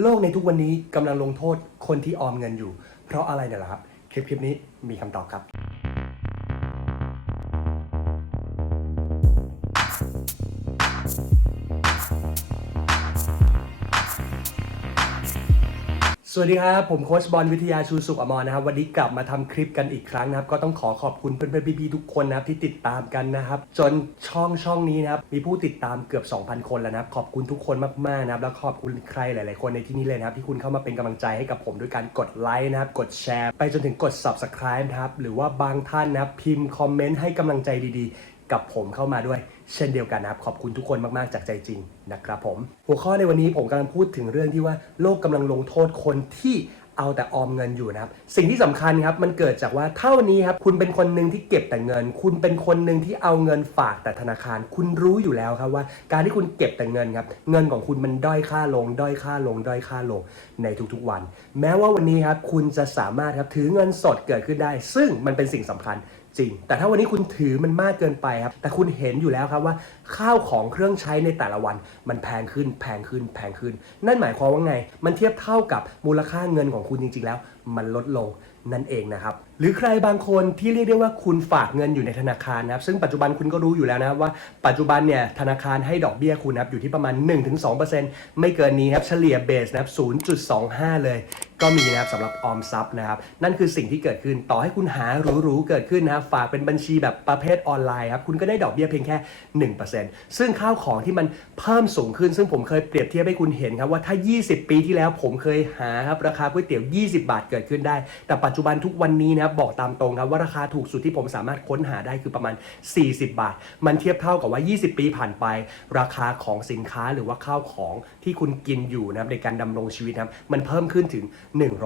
โลกในทุกวันนี้กำลังลงโทษคนที่ออมเงินอยู่ เพราะอะไรเนี่ยล่ะครับ คลิปคลิปนี้มีคำตอบครับ สวัสดีครับ ผมโค้ชบอลวิทยาชูสุขอมรนะครับ วันนี้กลับมาทำคลิปกันอีกครั้งนะครับ ก็ต้องขอขอบคุณเพื่อนๆพี่ๆทุกคนนะครับที่ติดตามกันนะครับ จนช่องช่องนี้นะครับมีผู้ติดตามเกือบ 2,000 คนแล้วนะครับ ขอบคุณทุกคนมากๆนะครับ แล้วขอบคุณใครหลาย ๆ คนในที่นี้เลยนะครับ ที่คุณเข้ามาเป็นกำลังใจให้กับผมด้วยการกดไลค์นะครับ กดแชร์ ไปจนถึงกด subscribe นะครับหรือว่าบางท่านนะครับพิมพ์คอมเมนต์ให้กำลังใจดีๆ กับผมเข้ามาด้วย เช่นเดียวกันนะครับ ขอบคุณทุกคนมาก ๆ จากใจจริงนะครับผม หัวข้อในวันนี้ผมกำลังพูดถึงเรื่องที่ว่าโลกกำลังลงโทษคนที่ เอาแต่ออมเงินอยู่นะครับสิ่งที่สำคัญครับมันเกิดจากว่าเท่านี้ครับคุณเป็นคนหนึ่งที่เก็บแต่เงิน คุณเป็นคนหนึ่งที่เอาเงินฝากแต่ธนาคาร คุณรู้อยู่แล้วครับว่า การที่คุณเก็บแต่เงินครับเงินของคุณมันด้อยค่าลง ด้อยค่าลง ด้อยค่าลงในทุกๆวัน แม้ว่าวันนี้ครับคุณจะสามารถครับถือเงินสดเกิดขึ้นได้ ซึ่งมันเป็นสิ่งสำคัญจริง แต่ถ้าวันนี้คุณถือมันมากเกินไปครับ แต่คุณเห็นอยู่แล้วครับว่า ข้าวของเครื่องใช้ในแต่ละวัน มันแพงขึ้น แพงขึ้น แพงขึ้น นั่นหมายความว่าไง มันเทียบเท่ากับมูลค่าเงินของคุณจริง ๆ แล้วมันลดลงนั่นเองนะครับหรือใครบางคนที่เรียกได้ว่าคุณฝากเงินอยู่ในธนาคารนะครับซึ่งปัจจุบันคุณก็รู้อยู่แล้วนะว่าปัจจุบันเนี่ยธนาคารให้ดอกเบี้ยคุณนะครับอยู่ที่ประมาณ 1-2%ไม่เกินนี้ครับเฉลี่ยเบสนะครับ0.25 เลย ก็มีนะครับสำหรับออมทรัพย์นะครับนั่นคือสิ่งที่เกิดขึ้นต่อให้คุณหาหรูๆเกิดขึ้นนะครับฝากเป็นบัญชีแบบประเภทออนไลน์ครับคุณก็ได้ดอกเบี้ยเพียงแค่ 1%ซึ่งข้าวของที่มันเพิ่มสูงขึ้น ซึ่งผมเคยเปรียบเทียบให้คุณเห็นครับว่าถ้า 20 ปีที่แล้วผมเคยหาครับราคาก๋วยเตี๋ยว 20 บาทเกิดขึ้นได้ แต่ปัจจุบันทุกวันนี้นะครับอกตามตรงครับว่าราคาถูกสุดที่ผมสามารถค้นหาได้คือประมาณ 40 บาท มันเทียบเท่ากับว่า 20 ปีผ่านไป ราคาของสินค้าหรือว่าข้าวของที่คุณกินอยู่นะครับในการดำรงชีวิตนะครับมันเพิ่มขึ้นถึง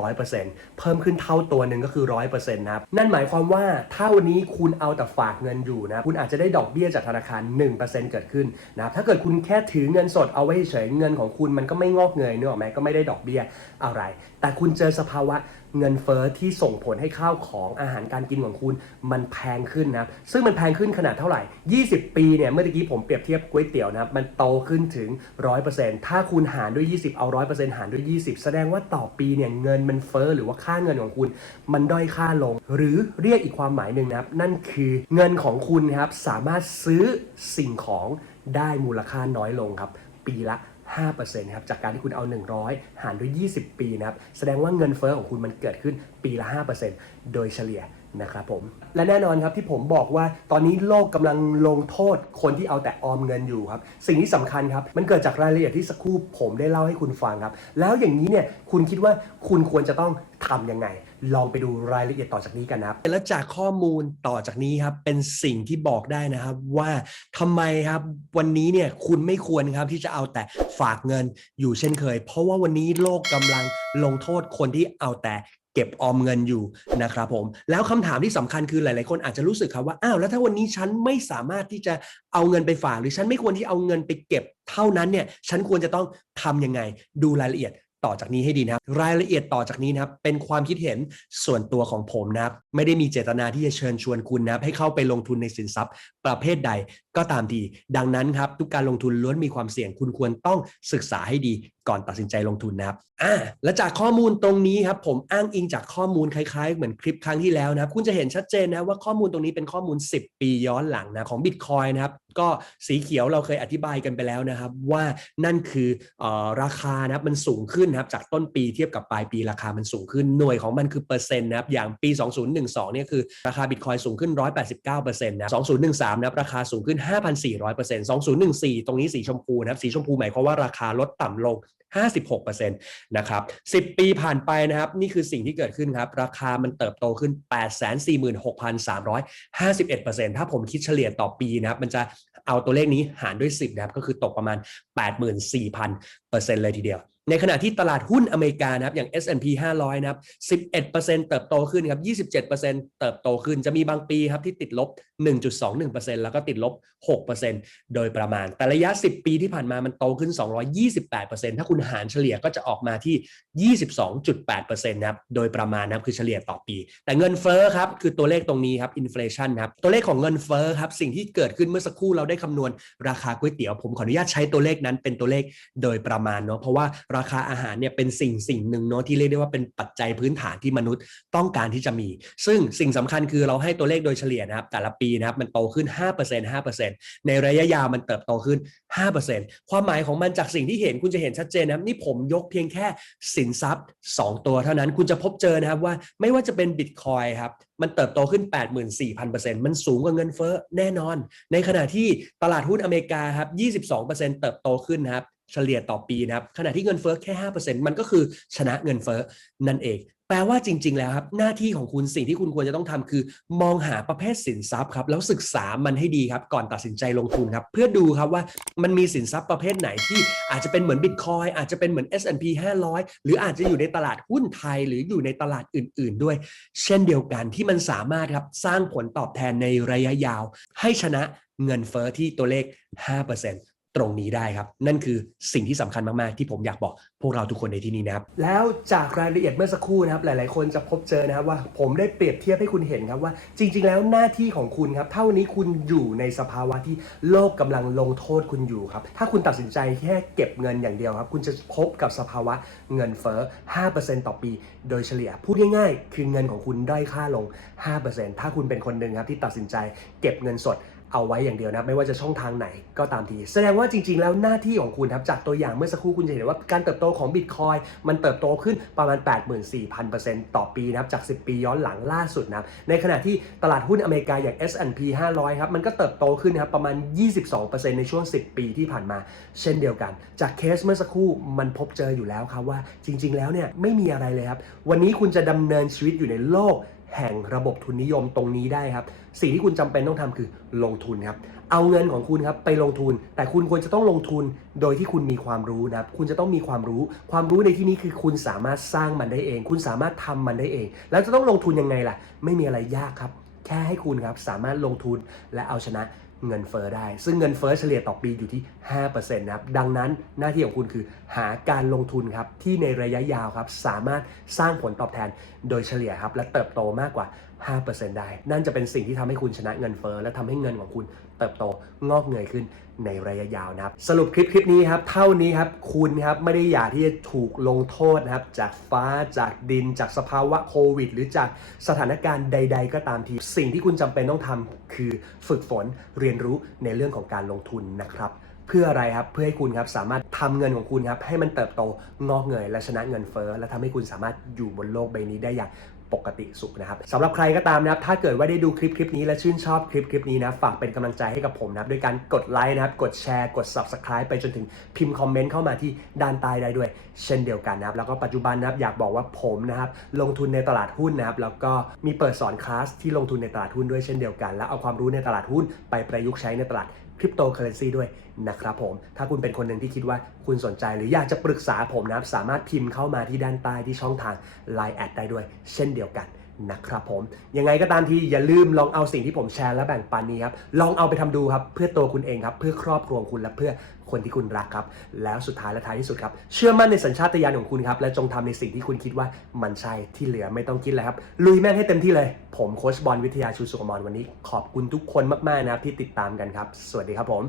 100%เพิ่มขึ้นเท่าตัวหนึ่งก็คือ 100%นะครับนั่นหมายความว่าถ้าวันนี้คุณเอาแต่ฝากเงินอยู่นะคุณอาจจะได้ดอกเบี้ยจากธนาคาร 1%เกิดขึ้นนะครับถ้าเกิดคุณแค่ถือเงินสดเอาไว้เฉยเงินของคุณมันก็ไม่งอกเงยนึกออกไหมก็ไม่ได้ดอกเบี้ยอะไร แต่คุณเจอสภาวะ เงินเฟอ้อที่ส่งผลให้ข้าวของอาหารการกินของคุณ มันแพงขึ้นนะครับซึ่งมันแพงขึ้นขนาดเท่าไหร่ 20 ปีเนี่ยเมื่อกี้ผมเปรียบเทียบก๋วยเตี๋ยวนะครับมันโตขึ้นถึง 100%ถ้าคุณหารด้วย 20 เอา 100%หารด้วย 20 แสดงว่าต่อปีเนี่ยเงินมันเฟอ้อหรือว่าค่าเงินของคุณ มันด้อยค่าลง หรือเรียกอีกความหมายหนึ่งนะครับนั่นคือเงินของคุณครับสามารถซื้อสิ่งของได้มูลค่าน้อยลงครับ ปีละ 5%ครับจากการที่คุณเอา 100 หารด้วย 20 ปีนะครับแสดงว่าเงินเฟอ้อของคุณมันเกิดขึ้นปีละ 5%โดยเฉลี่ย นะครับผมและแน่นอนครับที่ผมบอกว่าตอนนี้โลกกำลังลงโทษคนที่เอาแต่ออมเงินอยู่ครับ สิ่งที่สำคัญครับ มันเกิดจากรายละเอียดที่สักครู่ผมได้เล่าให้คุณฟังครับ แล้วอย่างนี้เนี่ยคุณคิดว่าคุณควรจะต้องทำยังไง ลองไปดูรายละเอียดต่อจากนี้กันนะครับแล้วจากข้อมูลต่อจากนี้ครับเป็นสิ่งที่บอกได้นะครับว่าทำไมครับวันนี้เนี่ยคุณไม่ควรครับที่จะเอาแต่ฝากเงินอยู่เช่นเคย เพราะว่าวันนี้โลกกำลังลงโทษคนที่เอาแต่ เก็บออมเงินอยู่นะครับผม แล้วคำถามที่สำคัญคือหลาย ๆ คนอาจจะรู้สึกครับว่าอ้าวแล้วถ้าวันนี้ฉันไม่สามารถที่จะเอาเงินไปฝาก หรือฉันไม่ควรที่เอาเงินไปเก็บเท่านั้นเนี่ยฉันควรจะต้องทำยังไงดูรายละเอียด ต่อจากนี้ให้ดีนะครับ รายละเอียดต่อจากนี้นะครับ เป็นความคิดเห็นส่วนตัวของผมนะครับ ไม่ได้มีเจตนาที่จะเชิญชวนคุณนะครับ ให้เข้าไปลงทุนในสินทรัพย์ ประเภทใดก็ตามทีดังนั้นครับ ทุกการลงทุนล้วนมีความเสี่ยง คุณควรต้องศึกษาให้ดีก่อนตัดสินใจลงทุนนะครับอ่าและจากข้อมูลตรงนี้ครับผมอ้างอิงจากข้อมูลคล้าย ๆ เหมือนคลิปครั้งที่แล้วนะครับ คุณจะเห็นชัดเจนนะว่าข้อมูลตรงนี้เป็นข้อมูล 10 ปีย้อนหลังนะของ Bitcoin นะครับ ก็สีเขียวเราเคยอธิบายกันไปแล้วนะครับ ว่านั่นคืออราคานะครับมันสูงขึ้นนะครับจากต้นปีเทียบกับปลายปีราคามันสูงขึ้นหน่วยของมันคือเปอร์เซ็นต์นะครับอย่างปี 2012เนี่ยคือราคา Bitcoin สูงขึ้น 189%นะ2013นะครับราคาสูงขึ้น 5,400% 2014 ตรงนี้สีชมพูนะครับสีชมพูหมายความว่าราคาลดต่ำลง 56%นะครับ 10 ปีผ่านไปนะครับ นี่คือสิ่งที่เกิดขึ้นครับ ราคามันเติบโตขึ้น 846,351%ถ้าผมคิดเฉลี่ยต่อปีนะครับ มันจะเอาตัวเลขนี้หารด้วย 10นะครับก็คือตกประมาณ 84,000 เลยทีเดียว ในขณะที่ตลาดหุ้นอเมริกานะครับอย่าง S&P 500 นะครับ 11%เติบโตขึ้นครับ 27%เติบโตขึ้นจะมีบางปีครับที่ติดลบ 1.21%แล้วก็ติดลบ 6%โดยประมาณ แต่ระยะ 10 ปีที่ผ่านมามันโตขึ้น 228%ถ้าคุณหารเฉลี่ยก็จะออกมาที่ 22.8%นะครับโดยประมาณนะครับคือเฉลี่ยต่อปี แต่เงินเฟ้อครับคือตัวเลขตรงนี้ครับ inflation ครับตัวเลขของเงินเฟ้อครับสิ่งที่เกิดขึ้นเมื่อสักครู่เราได้คำนวณราคาก๋วยเตี๋ยวผมขออนุญาตใช้ตัวเลขนั้นเป็นตัวเลขโดยประมาณเนาะเพราะว่าราคาอาหารเนี่ยเป็นสิ่งสิ่งหนึ่งเนาะที่เรียกได้ว่าเป็นปัจจัยพื้นฐานที่มนุษย์ต้องการที่จะมี ซึ่งสิ่งสำคัญคือเราให้ตัวเลขโดยเฉลี่ยนะครับแต่ละปีนะครับมันโตขึ้น 5% 5%ในระยะยาวมันเติบโตขึ้น 5%ความหมายของมันจากสิ่งที่เห็นคุณจะเห็นชัดเจนนะครับนี่ผมยกเพียงแค่สินทรัพย์ 2 ตัวเท่านั้นคุณจะพบเจอนะครับว่าไม่ว่าจะเป็นบิตคอยครับมันเติบโตขึ้น 84,000%มันสูงกว่าเงินเฟ้อแน่นอน ในขณะที่ตลาดหุ้นอเมริกาครับ22%เติบโตขึ้นนะครับ เฉลี่ยต่อปีนะครับขณะที่เงินเฟ้อแค่ 5%มันก็คือชนะเงินเฟ้อนั่นเอง แปลว่าจริง ๆ แล้วครับ หน้าที่ของคุณสิ่งที่คุณควรจะต้องทำคือ มองหาประเภทสินทรัพย์ครับแล้วศึกษามันให้ดีครับ ก่อนตัดสินใจลงทุนครับ เพื่อดูครับว่ามันมีสินทรัพย์ประเภทไหนที่อาจจะเป็นเหมือนบิตคอยอาจจะเป็นเหมือน S&P 500 หรืออาจจะอยู่ในตลาดหุ้นไทย หรืออยู่ในตลาดอื่น ๆ ด้วย เช่นเดียวกันที่มันสามารถครับสร้างผลตอบแทนในระยะยาว ให้ชนะเงินเฟอ้อที่ตัวเลข 5% ตรงนี้ได้ครับ นั่นคือสิ่งที่สำคัญมาก ๆ ที่ผมอยากบอกพวกเราทุกคนในที่นี้นะครับ แล้วจากรายละเอียดเมื่อสักครู่นะครับ หลาย ๆ คนจะพบเจอนะครับว่า ผมได้เปรียบเทียบให้คุณเห็นครับว่า จริง ๆ แล้วหน้าที่ของคุณครับ เท่านี้คุณอยู่ในสภาวะที่โลกกำลังลงโทษคุณอยู่ครับ ถ้าคุณตัดสินใจแค่เก็บเงินอย่างเดียวครับ คุณจะพบกับสภาวะเงินเฟ้อ 5%ต่อปี โดยเฉลี่ยพูดง่าย ๆ คือเงินของคุณด้อยค่าลง 5%ถ้าคุณเป็นคนหนึ่งครับที่ตัดสินใจเก็บเงินสด เอาไว้อย่างเดียวนะไม่ว่าจะช่องทางไหนก็ตามที แสดงว่าจริง ๆ แล้วหน้าที่ของคุณครับจากตัวอย่างเมื่อสักครู่คุณจะเห็นว่าการเติบโตของบิตคอยมันเติบโตขึ้นประมาณ 84,000%ต่อปีนะครับจาก 10 ปีย้อนหลังล่าสุดนะครับในขณะที่ตลาดหุ้นอเมริกาอย่าง S&P 500 ครับ มันก็เติบโตขึ้นนะครับประมาณ 22%ในช่วง 10 ปีที่ผ่านมา เช่นเดียวกัน จากเคสเมื่อสักครู่มันพบเจออยู่แล้วครับว่าจริง ๆ แล้วเนี่ยไม่มีอะไรเลยครับวันนี้คุณจะดำเนินชีวิตอยู่ในโลก แห่งระบบทุนนิยมตรงนี้ได้ครับ สิ่งที่คุณจำเป็นต้องทำคือลงทุนครับ เอาเงินของคุณครับไปลงทุน แต่คุณควรจะต้องลงทุนโดยที่คุณมีความรู้นะครับ คุณจะต้องมีความรู้ ความรู้ในที่นี้คือคุณสามารถสร้างมันได้เอง คุณสามารถทำมันได้เอง แล้วจะต้องลงทุนยังไงล่ะ ไม่มีอะไรยากครับ แค่ให้คุณครับสามารถลงทุนและเอาชนะ เงินเฟอ้อได้ ซึ่งเงินเฟอ้อเฉลี่ยต่อปีอยู่ที่ 5%นะครับ ดังนั้นหน้าที่ของคุณคือหาการลงทุนครับที่ในระยะยาวครับสามารถสร้างผลตอบแทนโดยเฉลี่ยครับและเติบโตมากกว่า 5%ได้ นั่นจะเป็นสิ่งที่ทำให้คุณชนะเงินเฟอ้อและทำให้เงินของคุณ เติบโตงอกเงยขึ้นในระยะยาวนะครับ สรุปคลิปคลิปนี้ครับ เท่านี้ครับ คุณครับไม่ได้อยากที่จะถูกลงโทษนะครับ จากฟ้าจากดิน จากสภาวะโควิด หรือจากสถานการณ์ใด ๆ ก็ตามที สิ่งที่คุณจำเป็นต้องทำคือฝึกฝนเรียนรู้ในเรื่องของการลงทุนนะครับเพื่ออะไรครับ เพื่อให้คุณครับสามารถทำเงินของคุณครับให้มันเติบโตงอกเงยและชนะเงินเฟ้อและทำให้คุณสามารถอยู่บนโลกใบนี้ได้อย่าง ปกติสุขนะครับสำหรับใครก็ตามนะครับ ถ้าเกิดว่าได้ดูคลิปคลิปนี้และชื่นชอบคลิปคลิปนี้นะฝากเป็นกำลังใจให้กับผมนะครับด้วยการกดไลค์นะครับ กดแชร์กด subscribe ไปจนถึงพิมพ์คอมเมนต์เข้ามาที่ด้านใต้ได้ด้วย เช่นเดียวกันนะครับ แล้วก็ปัจจุบันนะครับอยากบอกว่าผมนะครับลงทุนในตลาดหุ้นนะครับแล้วก็มีเปิดสอนคลาสที่ลงทุนในตลาดหุ้นด้วยเช่นเดียวกัน แล้วเอาความรู้ในตลาดหุ้นไปประยุกต์ใช้ในตลาด คริปโตเคอเรนซีด้วยนะครับผม ถ้าคุณเป็นคนหนึ่งที่คิดว่าคุณสนใจหรืออยากจะปรึกษาผมนะสามารถพิมพ์เข้ามาที่ด้านใต้ที่ช่องทาง Line แอดได้ด้วย เช่นเดียวกัน นะครับผม ยังไงก็ตามทีอย่าลืมลองเอาสิ่งที่ผมแชร์และแบ่งปันนี้ครับ ลองเอาไปทำดูครับ เพื่อตัวคุณเองครับ เพื่อครอบครัวคุณและเพื่อคนที่คุณรักครับ แล้วสุดท้ายและท้ายที่สุดครับ เชื่อมั่นในสัญชาตญาณของคุณครับ และจงทำในสิ่งที่คุณคิดว่ามันใช่ที่เหลือไม่ต้องคิดเลยครับ ลุยแม่งให้เต็มที่เลย ผมโคชบอลวิทยาชูสุกมรวันนี้ ขอบคุณทุกคนมากๆนะครับที่ติดตามกันครับ สวัสดีครับผม